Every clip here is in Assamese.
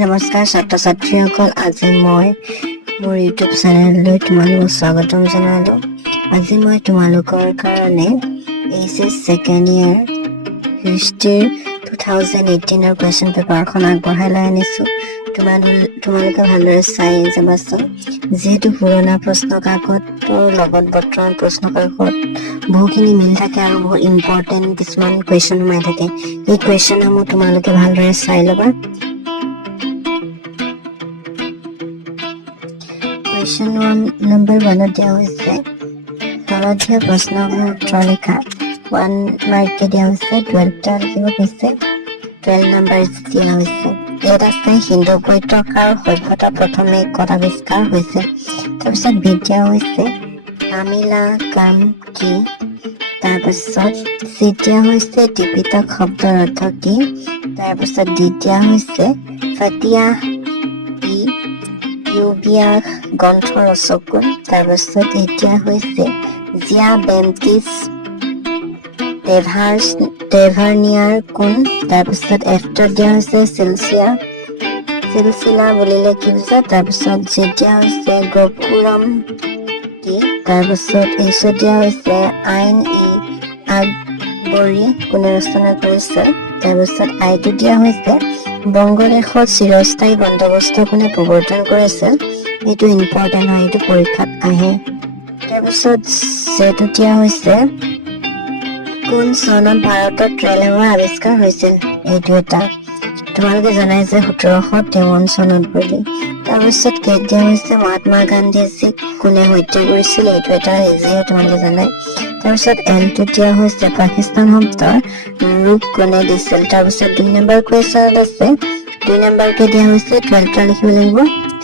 নমস্কাৰ ছাত্ৰ ছাত্ৰীসকল, আজি মই মোৰ ইউটিউব চেনেললৈ তোমালোকক স্বাগতম জনালোঁ। আজি মই তোমালোকৰ কাৰণে এইচএছ ছেকেণ্ড ইয়েৰ হিষ্ট্ৰীৰ 2018 কুৱেশ্যন পেপাৰখন আগবঢ়াই লৈ আনিছোঁ। তোমালোকে ভালদৰে চাই যাবাচোন। যিহেতু পুৰণা প্ৰশ্ন কাকতৰ লগত বৰ্তমান প্ৰশ্ন কাকত বহুখিনি মিল থাকে আৰু বহুত ইম্পৰ্টেণ্ট কিছুমান কুৱেশ্যন সোমাই থাকে। এই কুৱেশ্যনসমূহ তোমালোকে ভালদৰে চাই ল'বা। কুৱেশ্যন নম্বৰ 1 দিয়া হৈছে তলত দিয়া প্ৰশ্নসমূহৰ উত্তৰ লিখা। 1 মাৰ্কে দিয়া হৈছে, 12টা লিখিব কৈছে। 12 নম্বৰ দিয়া হৈছে। ইয়াত আছে সিন্ধু উপত্যকাৰ সভ্যতা প্ৰথমে ক'ত আৱিষ্কাৰ হৈছিল। তাৰপিছত বি দিয়া হৈছে আমিলা কাম কি। তাৰপিছত চি দিয়া হৈছে ত্ৰিপিটক শব্দৰ অৰ্থ কি। তাৰপিছত ডি দিয়া হৈছে ফাতিয়া ইউবিয়া গ্ৰন্থ ৰচক কোন। তাৰপিছত এতিয়া হৈছে জিয়া বেমটিছ টেভাৰনিয়াৰ কোন। তাৰপিছত এফটোত দিয়া হৈছে চিলচিলা বুলিলে কি বুজা। তাৰপিছত যেতিয়া হৈছে গপুৰম কি। তাৰপিছত এইচত দিয়া হৈছে আইন আকবৰী কোনে ৰচনা কৰিছে। তাৰপিছত আইটো দিয়া হৈছে বংগদেশত চিৰস্থায়ী বন্দোবস্ত কোনে প্ৰৱৰ্তন কৰিছিল। এইটো ইম্পৰ্টেণ্ট হয়, এইটো পৰীক্ষাত আহে। তাৰপিছত জেটো দিয়া হৈছে কোন চনত ভাৰতত ৰেলসেৱা আৱিষ্কাৰ হৈছিল। এইটো এটা তোমালোকে জানাই যে 1753 চনত বুলি। তাৰপিছত কে দিয়া হৈছে মহাত্মা গান্ধীজীক কোনে হত্যা কৰিছিল। এইটো এটা ইজিয়ে তোমালোকে জানাই। তাৰপিছত এলটো দিয়া হৈছে পাকিস্তান শব্দৰ ৰূপ কোনে দিছিল। তাৰপিছত 2 নম্বৰ কুৱেশ্যন আছে। 2 নম্বৰকে দিয়া হৈছে 12টা লিখিব লাগিব।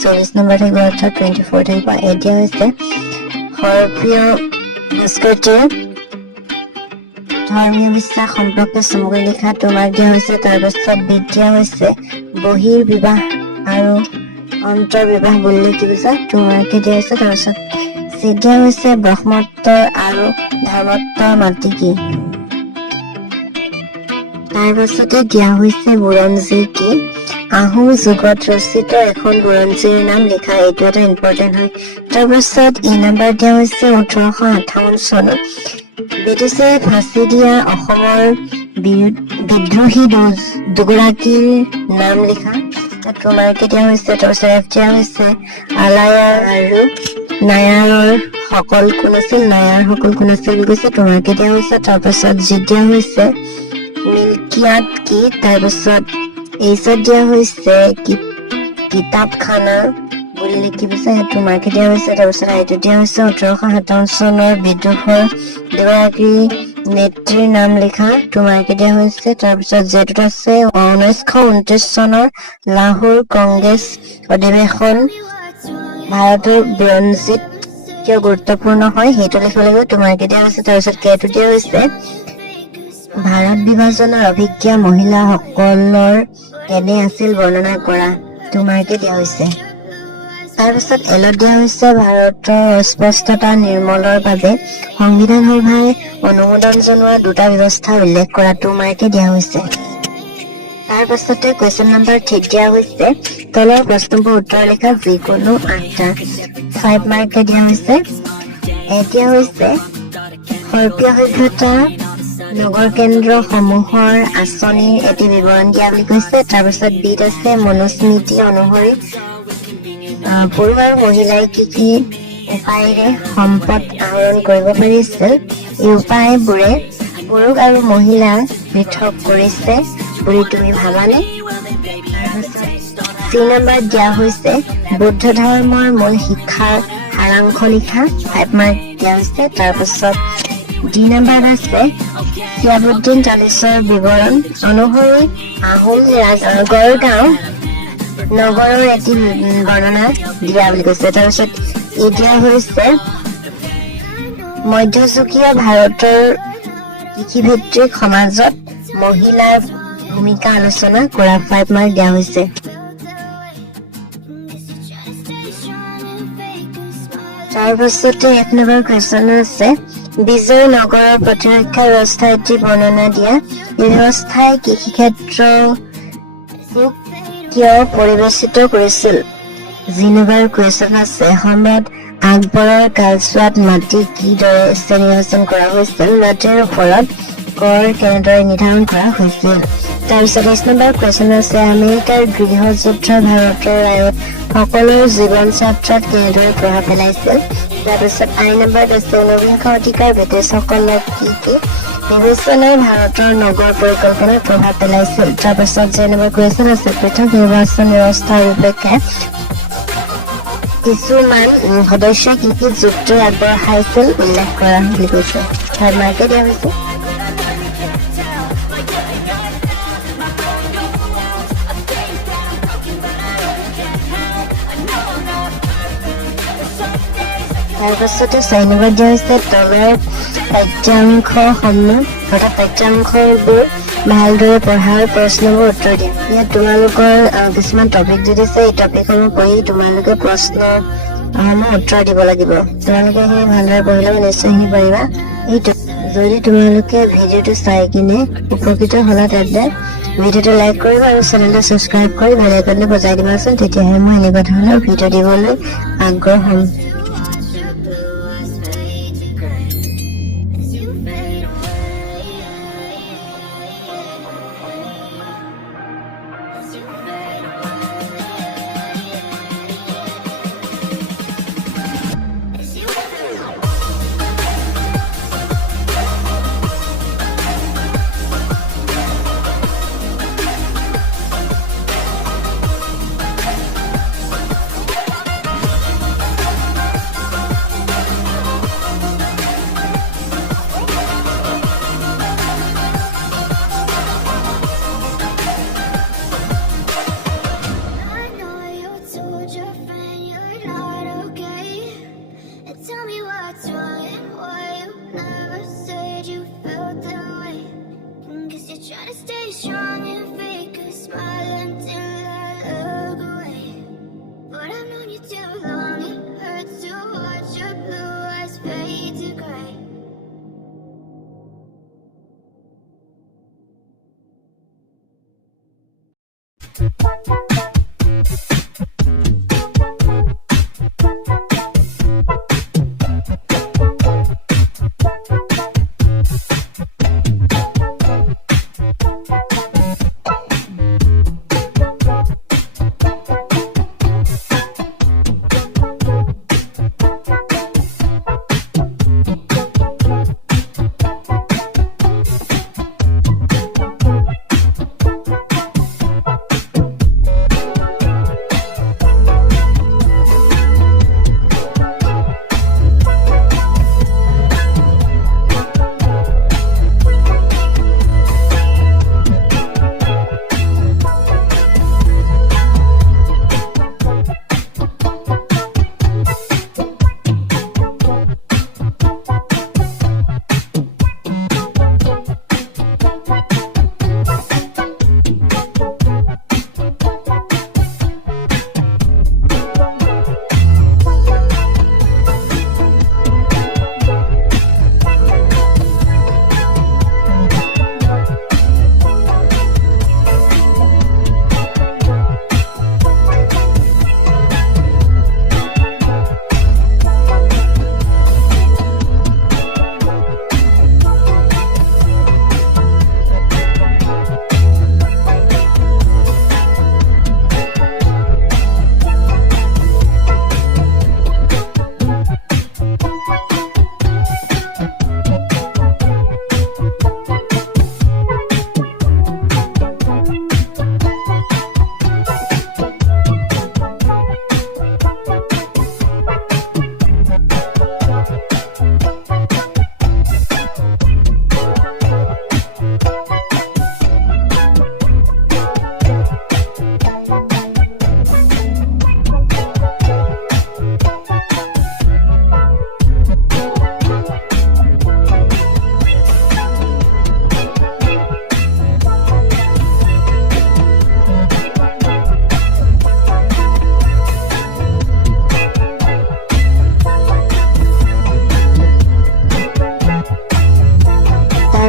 24 নম্বৰ থাকিব অৰ্থাৎ 24 থাকিব। এ দিয়া হৈছে সৰ্বীয় সংস্কৃতিৰ ধৰ্মীয় বিশ্বাস সম্পৰ্কে চমুকৈ লিখা। তোমাৰ দিয়া হৈছে। তাৰপিছত বি দিয়া হৈছে বহিৰ্বিবাহ আৰু অন্তৰ্বিবাহ বুলিলে কি বুজা। তোমাকে দিয়া হৈছে। তাৰপিছত চি দিয়া হৈছে ব্ৰহ্মত্বৰ আৰু ধৰ্মত্বৰ মাটি কি। তাৰপাছতে দিয়া হৈছে বুৰঞ্জী কি। আহোম যুগত ৰচিত এখন বুৰঞ্জীৰ নাম লিখা। এইটো এটা ইম্পৰ্টেণ্ট হয়। তাৰপাছত ই নম্বৰ দিয়া হৈছে 1858 চনত ব্ৰিটিছে ফাঁচি দিয়া অসমৰ বিদ্ৰোহী দুগৰাকীৰ নাম লিখা। তোমাকে দিয়া হৈছে। তাৰপিছত এফ দিয়া হৈছে আলায়াৰ আৰু নায়াৰৰ সকল কোন আছিল। নায়াৰ সকল কোন আছিল বুলি কৈছে। তোমাকে দিয়া হৈছে। তাৰপাছত জি দিয়া হৈছে মিল্কিয়াত কি। তাৰপিছত এইচত দিয়া হৈছে কিতাপখানা বুলিলে কি বুজা। সেইটো মাৰ্কে দিয়া হৈছে। তাৰপিছত আইটো দিয়া হৈছে 1857 চনৰ বিদ্ৰোহৰ দুগৰাকী নেত্ৰীৰ নাম লিখা। তোমাকে দিয়া হৈছে। তাৰপিছত জেটোত আছে 1929 চনৰ লাহোৰ কংগ্ৰেছ অধিৱেশন ভাৰতৰ বুৰঞ্জীত কিয় গুৰুত্বপূৰ্ণ হয় সেইটো লিখিব লাগিব। তোমাকে দিয়া হৈছে। তাৰপিছত কেটো দিয়া হৈছে ভাৰত বিভাজনৰ অভিজ্ঞ মহিলাসকলৰ এনে আছিল বৰ্ণনা কৰা। তোমাকে দিয়া হৈছে। তাৰপিছত এলত দিয়া হৈছে ভাৰতৰ অস্পষ্টতা নিৰ্মূলৰ বাবে সংবিধান সভাই অনুমোদন জনোৱা 2টা ব্যৱস্থা উল্লেখ কৰা। তোমাকে দিয়া হৈছে। তাৰপাছতে কুৱেশ্যন নম্বৰ 3 দিয়া হৈছে তলৰ প্ৰশ্নবোৰ উত্তৰ লিখা যিকোনো 8টা। 5 মাৰ্কে দিয়া হৈছে। এতিয়া হৈছে সৰ্পীয় সভ্যতা নগৰ কেন্দ্ৰ সমূহৰ আঁচনিৰ এটি বিৱৰণ দিয়া বুলি কৈছে। তাৰপিছত বিত আছে মনুস্মৃতি অনুসৰি পুৰুষ আৰু মহিলাই কি উপায়েৰে সম্পদ আহৰণ কৰিব পাৰিছিল। এই উপায়বোৰে পুৰুষ আৰু মহিলাক পৃথক কৰিছে বুলি তুমি ভাবানে। চি নম্বৰ দিয়া হৈছে বৌদ্ধ ধৰ্মৰ মূল শিক্ষাৰ সাৰাংশ লিখা। 5 মাৰ্ক দিয়া হৈছে। তাৰপিছত ডি নম্বৰ আছে চিয়াবুদ্দিন তালিচৰ বিৱৰণ অনুসৰি আহোম গড়গাঁও নগৰৰ এটি বৰ্ণনা দিয়া বুলি কৈছে। তাৰপিছত ই দিয়া হৈছে মধ্যযুগীয় ভাৰতৰ কৃষিভিত্তিক সমাজত মহিলাৰ ভূমিকা আলোচনা কৰা। 5 মাৰ্ক দিয়া হৈছে। তাৰপাছতে 1 নম্বৰ কুৱেশ্যন আছে বিজয় নগৰৰ প্ৰতিৰক্ষা ব্যৱস্থা এটি বৰ্ণনা দিয়া। এই ব্যৱস্থাই কৃষি ক্ষেত্ৰ গান্ধীক কিয় পৰিবেশিত কৰিছিল? জিনেভাৰ কুৱেশ্যন আছে সময়ত আকবৰৰ কালচোৱাত মাটি কিদৰে শ্ৰেণীবিভাজন কৰা হৈছিল? মাটিৰ ওপৰত কৰ কেনেদৰে নিৰ্ধাৰণ কৰা হৈছিল? তাৰপিছত ২০ নম্বৰ কুৱেশ্যন আছে আমেৰিকাৰ গৃহযুদ্ধ ভাৰতৰ আইনত সকলোৰ জীৱন যাত্ৰাত কেনেদৰে প্ৰভাৱ পেলাইছিল? তাৰপিছত আই নম্বৰত আছে ঊনবিংশ শতিকাৰ ব্ৰিটিছসকলক কি বিবেচনাই ভাৰতৰ নগৰ পৰিকল্পনাত প্ৰভাৱ পেলাইছিল? তাৰপিছত যে নম্বৰ কুৱেশ্যন আছে পৃথক নিৰ্বাচন ব্যৱস্থাৰ বিপক্ষে কিছুমান সদস্যই কি যুক্তি আগবঢ়াইছিল উল্লেখ কৰা বুলি কৈছে। থাৰ্ড মাৰ্কে দিয়া হৈছে। তাৰপাছতে ৪ নম্বৰ দিয়া হৈছে তলৰ পাঠ্যাংশসমূহ অৰ্থাৎ পাঠ্যাংশবোৰ ভালদৰে পঢ়াৰ প্ৰশ্নবোৰ উত্তৰ দিয়া। ইয়াত তোমালোকৰ কিছুমান টপিক দি দিছে, এই টপিকসমূহ পঢ়ি তোমালোকে প্ৰশ্নসমূহ উত্তৰ দিব লাগিব। তোমালোকে সেই ভালদৰে পঢ়িলে নিশ্চয় শিকিব পাৰিবা। যদি তোমালোকে ভিডিঅ'টো চাই কিনে উপকৃত হ'লা তেন্তে ভিডিঅ'টো লাইক কৰিবা আৰু চেনেলটো ছাবস্ক্ৰাইব কৰি বেল আইকনটো বজাই দিবাচোন, তেতিয়াহে মই এনেকুৱা ধৰণৰ ভিডিঅ' দিবলৈ আগ্ৰহ হ'ম।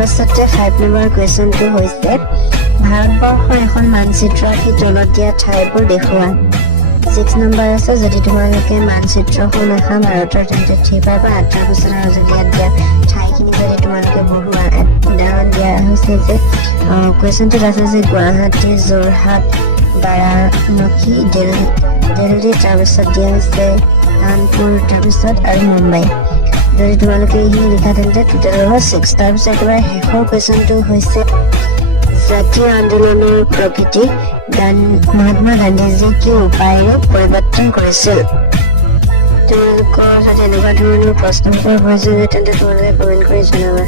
তাৰপাছতে 5 নম্বৰ কুৱেশ্যনটো হৈছে ভাৰতবৰ্ষৰ এখন মানচিত্ৰ আঁকি তলত দিয়া ঠাইবোৰ দেখুওৱা 6 নম্বৰ আছে যদি তোমালোকে মানচিত্ৰখন দেখা ভাৰতৰ তেন্তে 3 বা 8 বছৰ আৰু যদি ইয়াত দিয়া ঠাইখিনি যদি তোমালোকে বঢ়োৱা উদাহৰণ দিয়া হৈছে যে কুৱেশ্যনটোত আছে যে গুৱাহাটী যোৰহাট বাৰাণসী দিল্লী তাৰপিছত দিয়া হৈছে কানপুৰ তাৰপিছত আৰু মুম্বাই যদি তোমালোকে এইখিনি লিখা তেন্তে টোটেল হ'ব 6 তাৰপিছত একেবাৰে শেষৰ কুৱেশ্যনটো হৈছে জাতীয় আন্দোলনৰ প্ৰকৃতি মহাত্মা গান্ধীজীয়ে কি উপায়েৰে পৰিৱৰ্তন কৰিছিল তোমালোকৰ সাথে এনেকুৱা ধৰণৰ প্ৰশ্ন উত্তৰ হৈছে যে তেন্তে তোমালোকে কমেণ্ট কৰি জনাবা